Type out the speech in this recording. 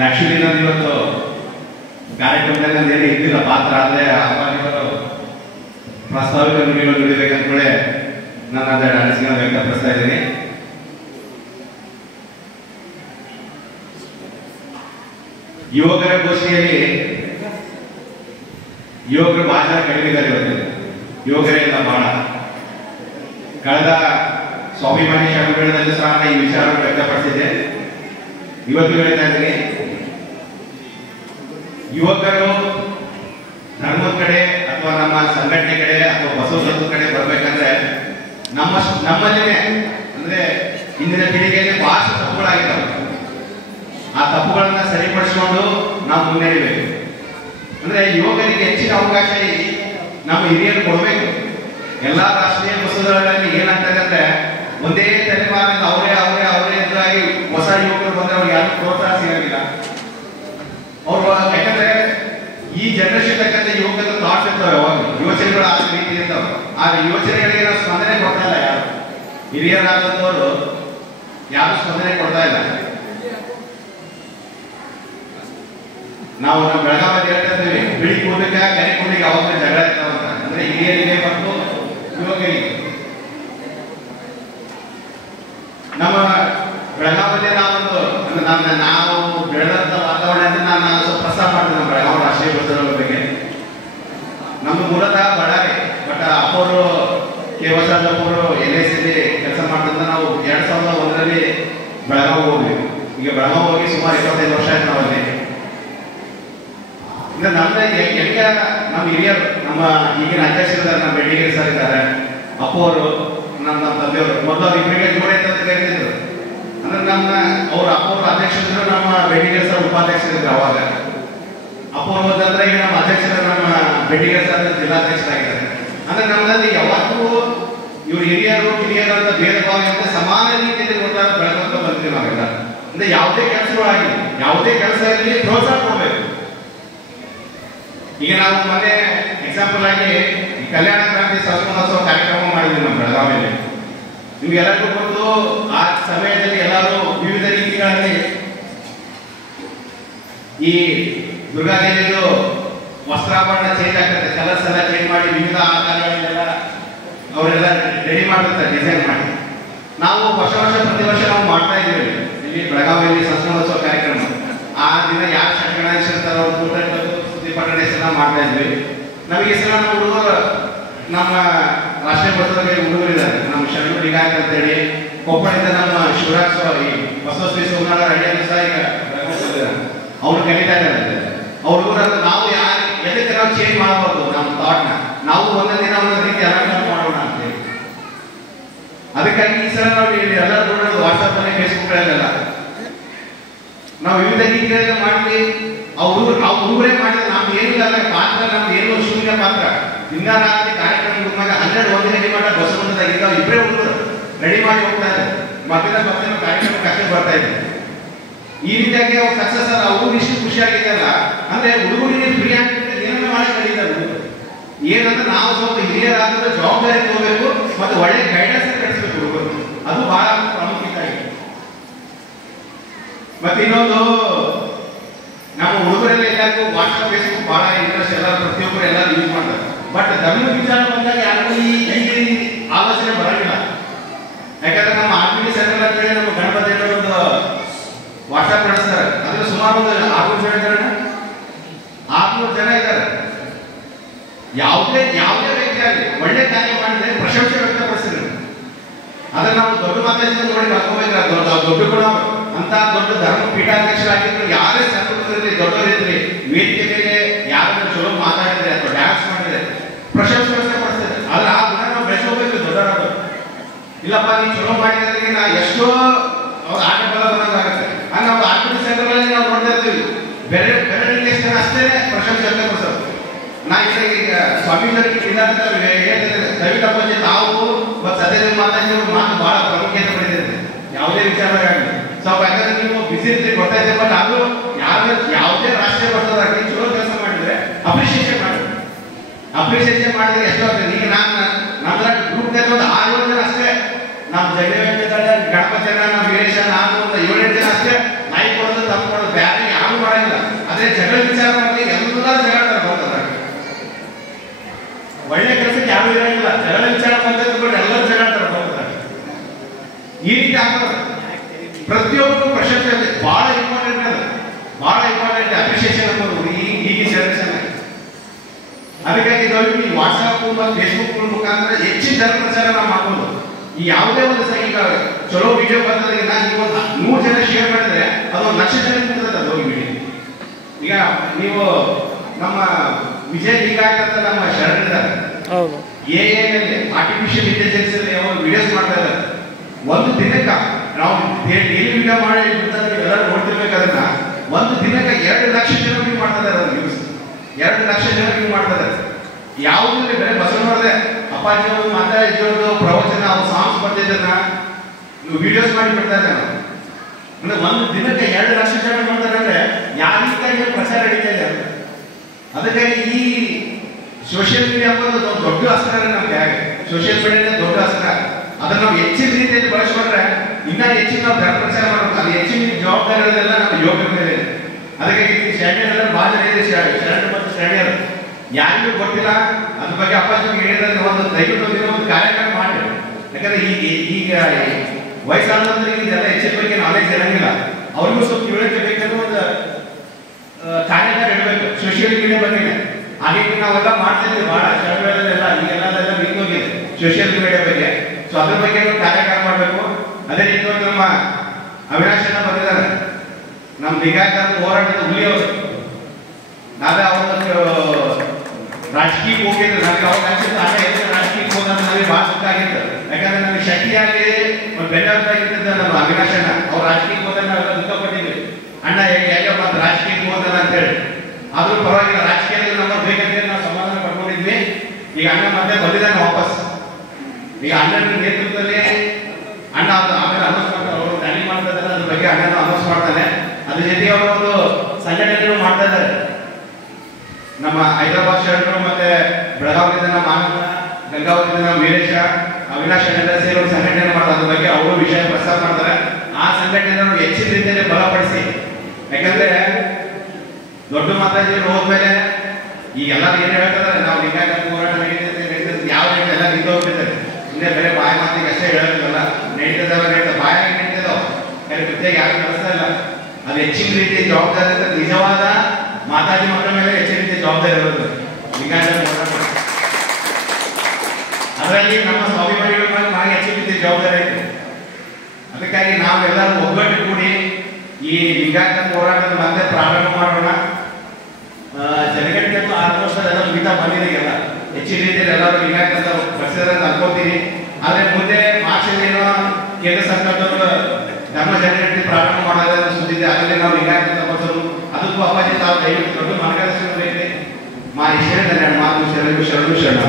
Actually ನಾನು ಇವತ್ತು ಕಾರ್ಯಕ್ರಮದಲ್ಲಿ ನಂದೇನು ಇದ್ದಿಲ್ಲ ಪಾತ್ರ, ಆದರೆ ಅಪ್ಪಾಜಿಗಳು ಪ್ರಾಸ್ತಾವಿಕ ನುಡಿಗಳು ನುಡಿಬೇಕಂತೇಳಿ ನಾನು ಅದರ ಅನಿಸಿಕೆ ವ್ಯಕ್ತಪಡಿಸ್ತಾ ಇದ್ದೀನಿ. ಯುವಕರ ಗೋಷ್ಠಿಯಲ್ಲಿ ಯುವಕರು ಬಹಳ ಜನ ಕಡಿಮೆ ಇದ್ದಾರೆ. ಇವತ್ತು ಯುವಕರೇ ಇಲ್ಲ ಬಹಳ. ಕಳೆದ ಸ್ವಾಭಿಮಾನಿ ಸಮ್ಮೇಳನದಲ್ಲೂ ಸಹ ಈ ವಿಚಾರವನ್ನು ವ್ಯಕ್ತಪಡಿಸಿದೆ. ಇವತ್ತು ಹೇಳ್ತಾ ಇದ್ದೀನಿ, ಯುವಕರು ಧರ್ಮದ ಕಡೆ ಅಥವಾ ನಮ್ಮ ಸಂಘಟನೆ ಕಡೆ ಅಥವಾ ಬಸವ ತತ್ವದ ಕಡೆ ಬರ್ಬೇಕಂದ್ರೆ ನಮ್ಮಲ್ಲಿನೇ ಅಂದ್ರೆ ಇಂದಿನ ಪೀಳಿಗೆಯಲ್ಲಿ ಬಹಳಷ್ಟು ತಪ್ಪುಗಳಾಗಿದ್ದಾವೆ. ಆ ತಪ್ಪುಗಳನ್ನ ಸರಿಪಡಿಸಿಕೊಂಡು ನಾವು ಮುನ್ನಡೆಯಬೇಕು. ಅಂದ್ರೆ ಯುವಕರಿಗೆ ಹೆಚ್ಚಿನ ಅವಕಾಶ ನಮ್ಮ ಹಿರಿಯರು ಕೊಡಬೇಕು. ಎಲ್ಲಾ ರಾಷ್ಟ್ರೀಯ ಬಸವಗಳಲ್ಲಿ ಏನಾಗ್ತದೆ ಅಂದ್ರೆ ಒಂದೇ ತಲೆಮಾರಿನಿಂದ ಅವರೇ ಎದುರಾಗಿ ಹೊಸ ಯುವಕರು ಬಂದ್ರೆ ಅವ್ರಿಗೆ ಯಾರು ಪ್ರೋತ್ಸಾಹ ಸಿಗಲಿಲ್ಲ. ಅವ್ರು ಯಾಕಂದ್ರೆ ಈ ಜನರೇಷನ್ ತಕ್ಕಂತೆ ಯುವಕರ ಥಾಟ್ಸ್ ಇರ್ತಾವೆ, ಯಾವಾಗ ಯೋಚನೆಗಳು ಆ ರೀತಿ ಇರ್ತಾವೆ. ಆ ಯೋಚನೆಗಳಿಗೆ ನಾವು ಸ್ಪಂದನೆ ಕೊಡ್ತಾ ಇಲ್ಲ. ಯಾರು ಹಿರಿಯರಾದಂಥವ್ರು ಯಾರು ಸ್ಪಂದನೆ ಕೊಡ್ತಾ ಇಲ್ಲ. ನಾವು ನಮ್ಮ ಬೆಳಗಾವಿ ಹೇಳ್ತಾ ಇದ್ದೀವಿ, ಬಿಳಿ ಕೂದಲಿಗೆ ಕರಿ ಕೂದಲಿಗೆ ಅವಾಗ ಜಗಳ ಇರ್ತಾವಂತ. ಅಂದ್ರೆ ಹಿರಿಯರಿಗೆ ಮತ್ತು ಯುವಕರಿಗೆ. ನಮ್ಮ ಬೆಳಗಾವಿಯಲ್ಲಿ ನಾವು ಬೆಳೆದಂತ ವಾತಾವರಣ ನಾನು ಸ್ವಲ್ಪ ಪ್ರಸ್ತಾಪ ಮಾಡ್ತೀನಿ. ನಮ್ಮ ಬೆಳಗಾವಿ ರಾಷ್ಟ್ರೀಯ ಬಸವರ ಬಗ್ಗೆ. ನಮ್ಮ ಮೂಲತಃ ಬಳ್ಳಾರಿ, ಬಟ್ ಅಪ್ಪವರು ಕೇವಸಾದಪ್ಪವರು LIC ಕೆಲಸ ಮಾಡ್ತಂತ ನಾವು 2001ರಲ್ಲಿ ಬೆಳಗಾವಿ ಹೋಗ್ವಿ. ಈಗ ಬೆಳಗಾವಿ ಹೋಗಿ ಸುಮಾರು 25 ವರ್ಷ ಆಯ್ತು ನಾವಲ್ಲಿ. ನಮ್ಮ ಹಿರಿಯರು, ನಮ್ಮ ಈಗಿನ ಅಧ್ಯಕ್ಷರಿದ್ದಾರೆ, ನಮ್ಮ ಬೆಳ್ಳಿಗೇರಿ ಸರ್ ಇದ್ದಾರೆ, ಅಪ್ಪವರು, ನಮ್ಮ ತಂದೆಯವರು. ಮೊದಲು ಅವ್ರು ಇಬ್ಬರಿಗೆ ಜೋಡಿ ಅಂತ ಕರೀತಿದ್ರು. ಅಂದ್ರೆ ಅವ್ರ ಅಪ್ಪವರು ಅಧ್ಯಕ್ಷರಿದ್ರು, ನಮ್ಮ ಬೆಳ್ಳಿಗೇರಿ ಸರ್ ಉಪಾಧ್ಯಕ್ಷರಿದ್ರು. ಅವಾಗ ಅಪ್ಪವರು ಹೋದಂದ್ರೆ ಈಗ ನಮ್ಮ ಅಧ್ಯಕ್ಷರು ನಮ್ಮ ಬೆಳ್ಳಿಗೇರಿ ಸರ್ ಜಿಲ್ಲಾಧ್ಯಕ್ಷರಾಗಿದ್ದಾರೆ. ಅಂದ್ರೆ ನಮ್ಮಲ್ಲಿ ಯಾವತ್ತೂ ಇವ್ರು ಹಿರಿಯರು ಅಂತ ಭೇದ ಭಾವ ಅಂತ ಸಮಾನ ರೀತಿಯಲ್ಲಿ ಬೆಳೆದಂತ ಬಂದಿದ್ದೀವಿ ನಾವೆಲ್ಲ. ಅಂದ್ರೆ ಯಾವುದೇ ಕೆಲಸಗಳಾಗಿ ಯಾವುದೇ ಕೆಲಸ ಇರಲಿ ಪ್ರೋತ್ಸಾಹ ಕೊಡಬೇಕು. ಈಗ ನಾವು ಮೊನ್ನೆ ಎಕ್ಸಾಂಪಲ್ ಆಗಿ ಕಲ್ಯಾಣ ಕ್ರಾಂತಿ ಸಂಸ್ಕೃತೋತ್ಸವ ಕಾರ್ಯಕ್ರಮ ಮಾಡಿದ್ವಿ ನಮ್ಮ ಬೆಳಗಾವಿಯಲ್ಲಿ. ನಿಮ್ಗೆ ಎಲ್ಲರಿಗೂ ಗೊತ್ತು, ಆ ಸಮಯದಲ್ಲಿ ಎಲ್ಲರೂ ವಿವಿಧ ರೀತಿಗಳಲ್ಲಿ ಈ ದುರ್ಗಾದೇವಿದು ವಸ್ತ್ರಾಭರಣ ಚೇಂಜ್ ಆಗ್ತದೆ, ಕಲರ್ಸ್ ಎಲ್ಲ ಚೇಂಜ್ ಮಾಡಿ ವಿವಿಧ ಆಕಾರಗಳನ್ನೆಲ್ಲ ಅವರೆಲ್ಲ ರೆಡಿ ಮಾಡ್ತಾರೆ, ಡಿಸೈನ್ ಮಾಡಿ. ನಾವು ಪ್ರತಿ ವರ್ಷ ನಾವು ಮಾಡ್ತಾ ಇದ್ದೀವಿ ಇಲ್ಲಿ ಬೆಳಗಾವಿಯಲ್ಲಿ ಸಂಸ್ಕೃತೋತ್ಸವ ಕಾರ್ಯಕ್ರಮ. ಆ ದಿನ ಯಾರು ಶಂಕರಾಚಾರ್ಯ ಅವ್ರ ಪಟ್ಟಣೇಶ್ವರ ಮಾಡ್ತಾ ಇದ್ವಿ. ನಮಗೆ ಸಲ ನಮ್ಮ ಹುಡುಗರು, ನಮ್ಮ ರಾಷ್ಟ್ರೀಯ ಬಸವರಿಗೆ ಹುಡುಗರಿದ್ದಾರೆ. ನಮ್ಮ ಶರಣ ಲಿಂಗಾಯತ್ ಅಂತೇಳಿ ಕೊಪ್ಪಳದಿಂದ ನಮ್ಮ ಶಿವರಾಜ್ ಬಸವಶ್ರೀ ಸೋಮನಾಥ ರೆಡ್ಡಿಯನ್ನು ಸಹ ಈಗ ಅವ್ರು ಕಲಿತಾ ಇದ್ದಾರೆ. ಅವ್ರ ಹುಡುಗರು ನಾವು ಎದಕ್ಕೆ ನಾವು ಚೇಂಜ್ ಮಾಡಬಾರ್ದು ನಮ್ಮ ಥಾಟ್ನ, ನಾವು ಒಂದೊಂದು ದಿನ ಒಂದೊಂದು ರೀತಿ ಅಲಂಕಾರ ಮಾಡೋಣ ಅಂತೇಳಿ. ಅದಕ್ಕಾಗಿ ಈ ಸಲ ನಾವು ಎಲ್ಲ ನೋಡೋದು ವಾಟ್ಸಪ್ ಅಲ್ಲಿ ಫೇಸ್ಬುಕ್ ಅಲ್ಲೆಲ್ಲ ನಾವು ವಿವಿಧ ರೀತಿಯಲ್ಲಿ ಮಾಡಿ ಹುಡುಗರೇ ಮಾಡಿದ್ರೆ ನಮ್ದು ಏನಿಲ್ಲ ಪಾತ್ರ, ನಮ್ದು ಏನು ಶೂನ್ಯ ಪಾತ್ರ. ದಿನ ರಾತ್ರಿ ಕಾರ್ಯಕ್ರಮ ಮುಗಿದಾಗ 12-1 ಗಂಟೆ ಮಟ್ಟ ಬಸವಣ್ಣದಾಗಿದ್ದಾವೆ ಇಬ್ಬರೇ ಹುಡುಗರು ರೆಡಿ ಮಾಡಿ ಹೋಗ್ತಾ ಇದ್ದಾರೆ. ಮಕ್ಕಳ ಕಾರ್ಯಕ್ರಮ ಕಷ್ಟ ಬರ್ತಾ ಇದೆ. ಈ ರೀತಿಯಾಗಿ ಅವ್ರು ಸಕ್ಸಸ್ ಅಲ್ಲ, ಅವ್ರಿಗೆ ಇಷ್ಟು ಖುಷಿಯಾಗಿದೆಯಲ್ಲ. ಅಂದ್ರೆ ಹುಡುಗರಿಗೆ ಫ್ರೀ ಆಗಿದ್ರೆ ಏನನ್ನ ಮಾಡಿ ಕಳೀತಾರೆ ಹುಡುಗರು. ಏನಂದ್ರೆ ನಾವು ಸ್ವಲ್ಪ ಹಿರಿಯರಾದ್ರೆ ಜವಾಬ್ದಾರಿ ತಗೋಬೇಕು ಮತ್ತು ಒಳ್ಳೆ ಗೈಡೆನ್ಸ್ ಕಳಿಸ್ಬೇಕು ಹುಡುಗರು. ಅದು ಬಹಳ ಪ್ರಾಮುಖ್ಯತೆ ಆಗಿದೆ. ಮತ್ತೆ ಇನ್ನೊಂದು, ನಮ್ಮ ಹುಡುಗರೆಲ್ಲ ಎಲ್ಲರಿಗೂ ವಾಟ್ಸಪ್ ಫೇಸ್ಬುಕ್ ಬಹಳ ಇಂಟ್ರೆಸ್ಟ್, ಎಲ್ಲ ಪ್ರತಿಯೊಬ್ಬರು ಎಲ್ಲರೂ ಯೂಸ್ ಮಾಡ್ತಾರೆ. ಬಟ್ ಧರ್ಮ ವಿಚಾರ ಬಂದಾಗ ಯಾರಿಗೂ ಈ ಆಲೋಚನೆ ಬರಂಗಿಲ್ಲ. ಯಾಕಂದ್ರೆ ನಮ್ಮ ಆರ್ಮಿ ಸೆಂಟರ್ ಅಂತ ಹೇಳಿ ನಮ್ಮ ಗಣಪತಿ ಒಂದು ವಾಟ್ಸಪ್ ನಡೆಸ್ತಾರೆ. ಅದ್ರ ಸುಮಾರು ಒಂದು 600 ಜನ ಇದ್ದಾರೆ. ಯಾವುದೇ ವ್ಯಕ್ತಿ ಆಗಲಿ ಒಳ್ಳೆ ಕಾರ್ಯ ಮಾಡಿದ್ರೆ ಪ್ರಶಂಸೆ ವ್ಯಕ್ತಪಡಿಸಿದ್ರು. ಅದನ್ನ ನಾವು ದೊಡ್ಡ ಮಾತಾಡಿದ್ರೆ ನೋಡಿ ಕಳ್ಕೋಬೇಕಾದ್ರೆ ದೊಡ್ಡ ಗುಣ ಅಂತ ದೊಡ್ಡ ಧರ್ಮ ಪೀಠಾಧ್ಯಕ್ಷರಾಗಿದ್ರು. ಯಾರೇ ಸಂತೋಷದಲ್ಲಿ ದೊಡ್ಡವರಿದ್ರಿ ವೇದಿಕೆ ಮೇಲೆ ಯಾರನ್ನ ಚಲೋ ಮಾತಾಡಿದ್ರೆ ಅಥವಾ ಡ್ಯಾನ್ಸ್ ಮಾಡಿದ್ರೆ ಪ್ರಶಂಸೆ ವ್ಯಕ್ತಪಡಿಸ್ತಾರೆ. ಆದ್ರೆ ಆ ಗುಣ ನಾವು ಬೆಳೆಸ್ಕೋಬೇಕು ದೊಡ್ಡವರಾದ್ರು. ಇಲ್ಲಪ್ಪ ನೀವು ಚಲೋ ಮಾಡಿದ್ರೆ ನಾ ಎಷ್ಟೋ ಅವ್ರ ಆಟ ಬಲ ಬರೋದಾಗುತ್ತೆ. ನಾವು ಆರ್ಮಿ ಸೆಂಟರ್ ಅಲ್ಲಿ ನಾವು ನೋಡ್ತಾ ಇರ್ತೀವಿ, ಬೇರೆ ಜನ ಅಷ್ಟೇ ಪ್ರಶಂಸೆ ವ್ಯಕ್ತಪಡಿಸೋದು. ನಾ ಈಗ ಸ್ವಾಮೀಜಿ ದಯವಿಟ್ಟು ತಾವು ಮತ್ತು ಸತ್ಯದೇವ ಮಾತಾಡಿದ್ರು ಮಾತು ಬಹಳ ಪ್ರಾಮುಖ್ಯತೆ ಪಡೆದಿದೆ ಯಾವುದೇ ವಿಚಾರವಾಗಿ. ಸ್ವಲ್ಪ ಯಾಕಂದ್ರೆ ನೀವು ಬಿಸಿ ಇರ್ತೀರಿ ಗೊತ್ತಾಯ್ತು. ಬಟ್ ಅದು ಯಾವುದೇ ರಾಷ್ಟ್ರೀಯ ಬರ್ತದಾಗಿ ಚಲೋ ಕೆಲಸ ಮಾಡಿದ್ರೆ ಅಪ್ರಿಷಿಯೇಷನ್ ಮಾಡಿದ್ರೆ ಎಷ್ಟೋ ಆಗ್ತದೆ. ಈಗ ನಮ್ಮ ಗ್ರೂಪ್ನಲ್ಲಿ ಒಂದು 6-7 ಜನ ಅಷ್ಟೇ, ನಮ್ಮ ಜಗದೇವ ಗಣಪತಿ ಜನ, ನಮ್ಮ ವೀರೇಶ, ನಾನು ಒಂದು 7-8 ಜನ ಅಷ್ಟೇ ಲೈಕ್ ಕೊಡೋದು ತಪ್ಪು ಕೊಡೋದು. ಬೇರೆ ಯಾವ ಅದಕ್ಕಾಗಿ ಈ ವಾಟ್ಸ್ಆಪ್ ಮತ್ತು ಫೇಸ್ಬುಕ್ ಮುಖಾಂತರ ಹೆಚ್ಚಿನ ಜನ ಪ್ರಚಾರ ನಾವು ಮಾಡ್ಬೋದು. ಈ ಯಾವುದೇ ಒಂದು ಈಗ ಚಲೋ ವಿಡಿಯೋ ಬರ್ತದೆ, ನಾನು ಇವತ್ತು 100 ಜನ ಶೇರ್ ಮಾಡಿದ್ರೆ ಅದು 1 ಲಕ್ಷ ಜನ ಬಿಡ್ತದೆ ಅದು ವಿಡಿಯೋ. ಈಗ ನೀವು ನಮ್ಮ ವಿಜಯ್ ಹೀಗಾಗಂತ ನಮ್ಮ ಶರಣಿದ್ದಾರೆ, ಎಐನಲ್ಲಿ ಆರ್ಟಿಫಿಷಿಯಲ್ ಇಂಟೆಲಿಜೆನ್ಸ್ ಅಲ್ಲಿ ಅವರು ವಿಡಿಯೋಸ್ ಮಾಡ್ತಾ ಇದ್ದಾರೆ. ಒಂದು ದಿನಕ್ಕೆ ನಾವು ಡೈಲಿ ವಿಡಿಯೋ ಮಾಡಿ ಎಲ್ಲರೂ ನೋಡ್ತಿರ್ಬೇಕಾದ್ರೆ ಒಂದು ದಿನಕ್ಕೆ 2 ಲಕ್ಷ ಜನ ವ್ಯೂ ಮಾಡ್ತಾ ಇದ್ದಾರೆ. ನ್ಯೂಸ್ 2 ಲಕ್ಷ ಜನ ವ್ಯೂ ಮಾಡ್ತಾ ಇದ್ದಾರೆ. ಯಾವುದಿಲ್ಲ ಬೇರೆ ಬಸವಣ್ಣವ್ರದೇ ಅಪ್ಪಾಜಿ ಅವರು ಮಾತಾಜಿ ಅವ್ರದ್ದು ಪ್ರವಚನ ಅವ್ರ ಸಾಂಗ್ಸ್ ಬರ್ತಿದ್ದನ್ನ ವಿಡಿಯೋಸ್ ಮಾಡಿ ಬಿಡ್ತಾ ಇದ್ದಾರೆ. ಅಂದ್ರೆ ಒಂದು ದಿನಕ್ಕೆ 2 ಲಕ್ಷ ಜನ ನೋಡ್ತಾರೆ ಅಂದ್ರೆ ಯಾರಿಗಾಗಿ ಪ್ರಚಾರ ನಡೀತಾ ಇದೆ ಅಂತ. ಅದಕ್ಕಾಗಿ ಈ ಸೋಷಿಯಲ್ ಮೀಡಿಯಾ ಒಂದು ದೊಡ್ಡ ಅಸ್ತ್ರ ನಮ್ಗೆ. ಹೇಗೆ ಸೋಷಿಯಲ್ ಮೀಡಿಯಾ ದೊಡ್ಡ ಅಸ್ತ್ರ, ಅದನ್ನ ನಾವು ಹೆಚ್ಚಿನ ರೀತಿಯಲ್ಲಿ ಬಳಸ್ಕೊಂಡ್ರೆ ಇನ್ನ ಹೆಚ್ಚಿನ ನಾವು ಧರ್ಮ ಪ್ರಚಾರ ಮಾಡಬೇಕು. ಅದು ಹೆಚ್ಚಿನ ಜವಾಬ್ದಾರಿಗಳೆಲ್ಲ ನಮ್ಮ ಯೋಗದ ಮೇಲೆ ಇದೆ. ಅದಕ್ಕಾಗಿ ಶ್ರೇಣಿಯರೆಲ್ಲ ಭಾಳ ಜನ ಇದೆ, ಶರಣ ಮತ್ತು ಶ್ರೇಣಿಯರು ಯಾರಿಗೂ ಗೊತ್ತಿಲ್ಲ ಅದ್ರ ಬಗ್ಗೆ ಅಪ್ಪಾಜಿ ಹೇಳಿದ್ರೆ ಒಂದು ದಯವಿಟ್ಟು ಒಂದು ಕಾರ್ಯಕ್ರಮ ಮಾಡಿ. ಯಾಕಂದ್ರೆ ಈಗ ವಯಸ್ಸಾದಂತರಿಗೆ ಇದೆಲ್ಲ ಹೆಚ್ಚಿನ ಬಗ್ಗೆ ನಾಲೆಜ್ ಇರಂಗಿಲ್ಲ, ಅವ್ರಿಗೂ ಸ್ವಲ್ಪ ತಿಳುವಳಿಕೆ ಬೇಕಂದ್ರೆ ಒಂದು ಕಾರ್ಯಕ್ರಮ ಇಡಬೇಕು ಸೋಷಿಯಲ್ ಮೀಡಿಯಾ ಬಗ್ಗೆ. ಹಾಗೆ ನಾವೆಲ್ಲ ಮಾಡ್ತಾ ಇದ್ವಿ ಭಾಳ ಚಳವಳಿಯಲ್ಲೆಲ್ಲ, ಈಗೆಲ್ಲ ನಿಂತೋಗಿದೆ ಸೋಷಿಯಲ್ ಮೀಡಿಯಾ ಬಗ್ಗೆ. ಸೊ ಅದ್ರ ಬಗ್ಗೆ ಕಾರ್ಯಕ್ರಮ ಮಾಡಬೇಕು. ಅದೇ ರೀತಿ ನಮ್ಮ ಅವಿನಾಶ್ ಅಣ್ಣ ಬಂದಿದ್ದಾರೆ, ನಮ್ಮ ಲಿಂಗಾಯತ ಹೋರಾಟದ ಹುಲಿಯವರು. ನಾವೇ ಅವರು ರಾಜಕೀಯಕ್ಕೆ ಹೋಗಿದ್ರು, ನನಗೆ ಅವಾಗ ಅನ್ಸುತ್ತೆ ರಾಜಕೀಯಕ್ಕೆ ಹೋದ ನನಗೆ ಭಾಳ ಸುಖ ಆಗಿತ್ತು. ಯಾಕಂದ್ರೆ ನನಗೆ ಶಕ್ತಿಯಾಗಿ ಒಂದು ಬೆನ್ನೆಲುಬಾಗಿದ್ದ ನಮ್ಮ ಅವಿನಾಶ್ ಅಣ್ಣ. ಅವ್ರು ರಾಜಕೀಯಕ್ಕೆ ಹೋದಾಗ ನಾವೆಲ್ಲ ದುಃಖ ಪಟ್ಟಿದ್ವಿ, ಅಣ್ಣ ಹೇಗೆ ಮತ್ತೆ ರಾಜಕೀಯಕ್ಕೆ ಹೋದಲ್ಲ ಅಂತ ಹೇಳಿ. ಆದ್ರೂ ಪರವಾಗಿಲ್ಲ, ರಾಜಕೀಯದಲ್ಲಿ ನಮ್ಮ ಬೇಕಂತೇಳಿ ನಾವು ಸಮಾಧಾನ ಪಡ್ಕೊಂಡಿದ್ವಿ. ಈಗ ಅಣ್ಣ ಮತ್ತೆ ಬಂದಿದ್ದಾನೆ ವಾಪಸ್. ಈಗ ಅಣ್ಣನ ನೇತೃತ್ವದಲ್ಲಿ ಅಣ್ಣ ಅದು ಆಮೇಲೆ ಅನೌನ್ಸ್ ಮಾಡ್ತಾರೆ, ಅವರು ರ್ಯಾಲಿ ಮಾಡ್ತಾ ಇದ್ದಾರೆ, ಅದ್ರ ಬಗ್ಗೆ ಅಣ್ಣನ ಅನೌನ್ಸ್ ಮಾಡ್ತಾನೆ. ಅದ್ರ ಜೊತೆಗೆ ಅವರು ಒಂದು ಸಂಘಟನೆಗಳು ಮಾಡ್ತಾ ಇದ್ದಾರೆ. ನಮ್ಮ ಹೈದರಾಬಾದ್ ಶರಣರು ಮತ್ತೆ ಬೆಳಗಾವಿಯಿಂದ ನಮ್ಮ ಆನಂದ, ಗಂಗಾವತಿಯಿಂದ ನಮ್ಮ ವೀರೇಶ, ಅವಿನಾಶ್ ಅಣ್ಣ ಸೇರಿ ಒಂದು ಸಂಘಟನೆ ಮಾಡ್ತಾರೆ. ಅದ್ರ ಬಗ್ಗೆ ಅವರು ವಿಷಯ ಪ್ರಸ್ತಾಪ ಮಾಡ್ತಾರೆ. ಆ ಸಂಘಟನೆ ಹೆಚ್ಚಿನ ರೀತಿಯಲ್ಲಿ ಬಲಪಡಿಸಿ, ಯಾಕಂದ್ರೆ ದೊಡ್ಡ ಮಾತಾಜಿಗಳು ಹೋದ್ಮೇಲೆ ಈಗೆಲ್ಲ ಏನ್ ಹೇಳ್ತಾರೆ, ನಾವು ಲಿಂಗಾಯತ ಹೋರಾಟ ನಡೀತದೆ ಯಾವ ರೀತಿ ಎಲ್ಲ ನಿಂತು ಹೋಗ್ತಿದ್ದಾರೆ. ಹಿಂದೆ ಬೇರೆ ಬಾಯಿ ಮಾತಿಗೆ ಅಷ್ಟೇ ಹೇಳೋದಿಲ್ಲ, ನಡೀತದವ ಬಾಯಾಗಿ ನಡೀತದವ, ಕೃತ್ಯ ಯಾರು ನಡೆಸ್ತಾ ಇಲ್ಲ. ಅದು ಹೆಚ್ಚಿನ ರೀತಿ ಜವಾಬ್ದಾರಿ ಅಂತ ನಿಜವಾದ ಮಾತಾಜಿ ಮಕ್ಕಳ ಮೇಲೆ ಹೆಚ್ಚಿನ ರೀತಿ ಜವಾಬ್ದಾರಿ ಇರೋದು ಲಿಂಗಾಯತ ಹೋರಾಟ. ಅದರಲ್ಲಿ ನಮ್ಮ ಸ್ವಾಭಿಮಾನಿಗಳ ಮೇಲೆ ಭಾಳ ಹೆಚ್ಚಿನ ರೀತಿ ಜವಾಬ್ದಾರಿ ಐತೆ. ಅದಕ್ಕಾಗಿ ನಾವೆಲ್ಲರೂ ಒಗ್ಗಟ್ಟು ಕೂಡಿ ಈ ಲಿಂಗಾಯತ ಹೋರಾಟದ ಮತ್ತೆ ಪ್ರಾರಂಭ ಮಾಡೋಣ. ಜನಗಣತಿ ಅಂತೂ 6 ವರ್ಷದೆಲ್ಲ ಮುಗಿತಾ ಬಂದಿದೆ. ಎಲ್ಲ ಹೆಚ್ಚಿನ ರೀತಿಯಲ್ಲಿ ಎಲ್ಲರೂ ಲಿಂಗಾಯತ ಅಂತ ಬರ್ಸಿದ್ರೆ ಅಂತ ಅನ್ಕೋತೀನಿ. ಆದ್ರೆ ಮುಂದೆ ಮಾರ್ಚಲ್ಲೇನೋ ಕೇಂದ್ರ ಸರ್ಕಾರದವರು ಧರ್ಮ ಜನಗಣತಿ ಪ್ರಾರಂಭ ಮಾಡೋದ್ರ ಸುದ್ದಿದೆ. ಅದರಲ್ಲಿ ನಾವು ಲಿಂಗಾಯತ ಅಂತ ಬರ್ಸೋದು, ಅದಕ್ಕೂ ಅಪ್ಪಾಜಿ ತಾವು ದಯವಿಟ್ಟು ದೊಡ್ಡ ಮಾರ್ಗದರ್ಶನ ಬೇಕಿದೆ. ಮಾ ಈಶ್ವರ ಮಾತು ಶರಣು ಶರಣ.